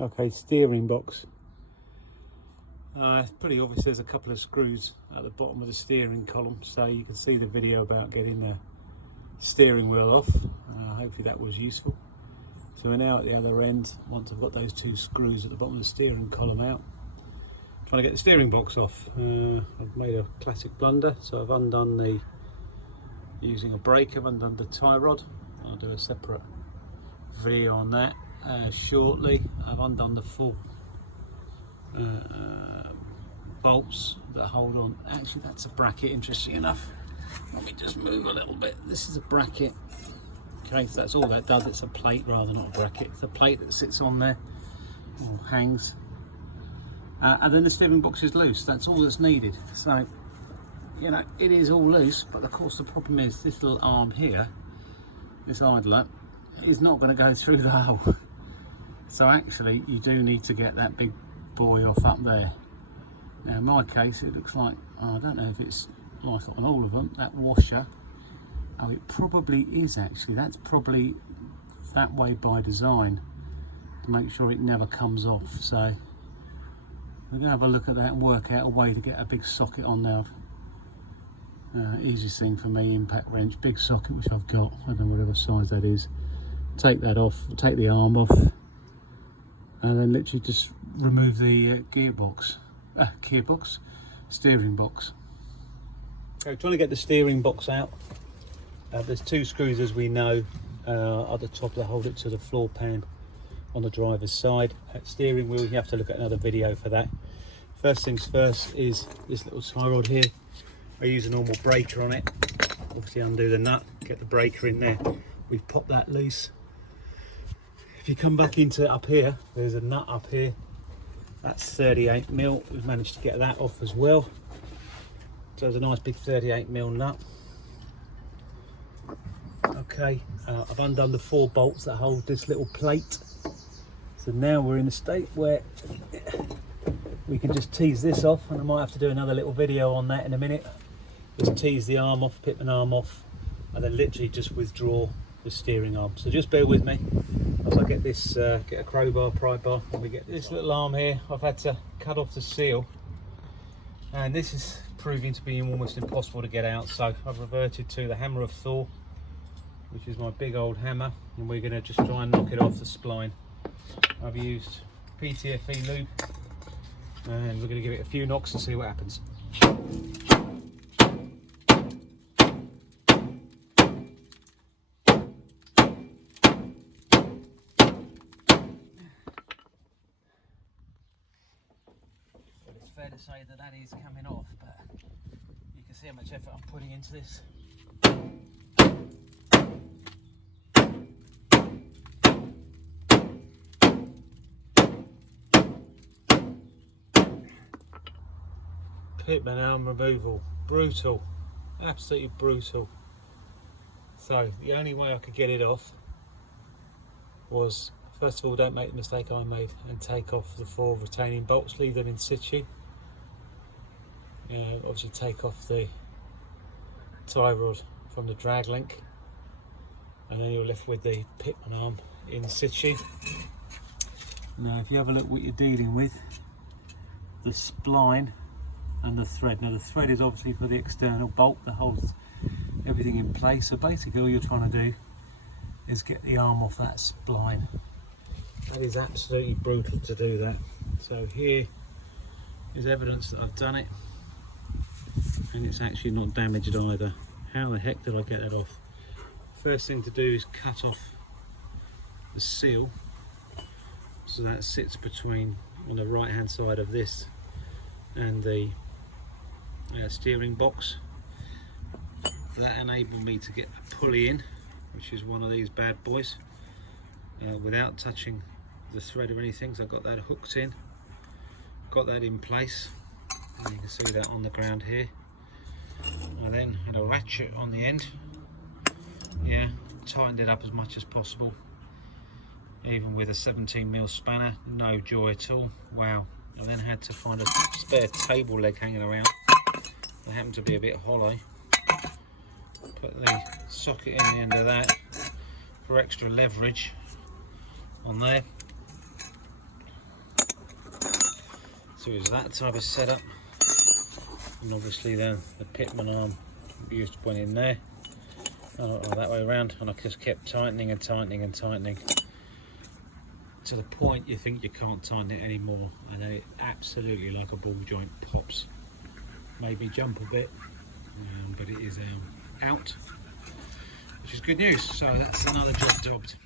Okay, steering box. It's pretty obvious there's a couple of screws at the bottom of the steering column, so you can see the video about getting the steering wheel off. Hopefully that was useful. So we're now at the other end. Once I've got those two screws at the bottom of the steering column out, trying to get the steering box off. I've made a classic blunder, so I've undone using a brake, I've undone the tie rod. I'll do a separate video on that shortly. I've undone the full bolts that hold on. Actually, that's a bracket, interesting enough. Let me just move a little bit. This is a bracket. Okay, so that's all that does. It's a plate rather, not a bracket. It's a plate that sits on there or hangs. And then the steering box is loose. That's all that's needed. So, you know, it is all loose, but of course the problem is this little arm here, this idler, is not going to go through the hole. So actually you do need to get that big boy off up there. Now in my case it looks like, I don't know if it's like on all of them, that washer, oh it probably is actually, that's probably that way by design to make sure it never comes off. So we're going to have a look at that and work out a way to get a big socket on now. Easiest thing for me, impact wrench, big socket which I've got, I don't know whatever size that is. Take that off, take the arm off, and then literally just remove the steering box. So trying to get the steering box out. There's two screws, as we know, at the top that hold it to the floor pan on the driver's side. At steering wheel, you have to look at another video for that. First things first is this little tie rod here. I use a normal breaker on it. Obviously undo the nut, get the breaker in there. We've popped that loose. If you come back into up here, there's a nut up here. That's 38mm. We've managed to get that off as well. So there's a nice big 38mm nut. Okay, I've undone the 4 bolts that hold this little plate. So now we're in a state where we can just tease this off, and I might have to do another little video on that in a minute. Just tease the arm off, Pitman arm off, and then literally just withdraw the steering arm. So just bear with me as I get this, get a crowbar, pry bar, and we get this little arm here. I've had to cut off the seal, and this is proving to be almost impossible to get out. So I've reverted to the hammer of Thor, which is my big old hammer, and we're going to just try and knock it off the spline. I've used PTFE lube, and we're going to give it a few knocks and see what happens. It's fair to say that is coming off, but you can see how much effort I'm putting into this. Pitman arm removal, brutal, absolutely brutal. So the only way I could get it off was, first of all, don't make the mistake I made and take off the 4 retaining bolts, leave them in situ. Obviously take off the tie rod from the drag link, and then you're left with the Pitman arm in situ. Now if you have a look what you're dealing with, the spline and the thread. Now the thread is obviously for the external bolt that holds everything in place. So basically all you're trying to do is get the arm off that spline. That is absolutely brutal to do that. So here is evidence that I've done it, and it's actually not damaged either. How the heck did I get that off? First thing to do is cut off the seal, so that sits between, on the right hand side of this, and the steering box. That enabled me to get a pulley in, which is one of these bad boys, without touching the thread or anything. So I got that hooked in, got that in place, and you can see that on the ground here. I then had a ratchet on the end, tightened it up as much as possible, even with a 17mm spanner, no joy at all. Wow. I then had to find a spare table leg hanging around. It happened to be a bit hollow. Put the socket in the end of that for extra leverage on there. So it was that type of setup, and obviously then the pitman arm went in there, or that way around, and I just kept tightening and tightening and tightening to the point you think you can't tighten it anymore, and then it absolutely, like a ball joint, pops. Made me jump a bit, but it is out, which is good news. So that's another job dobbed.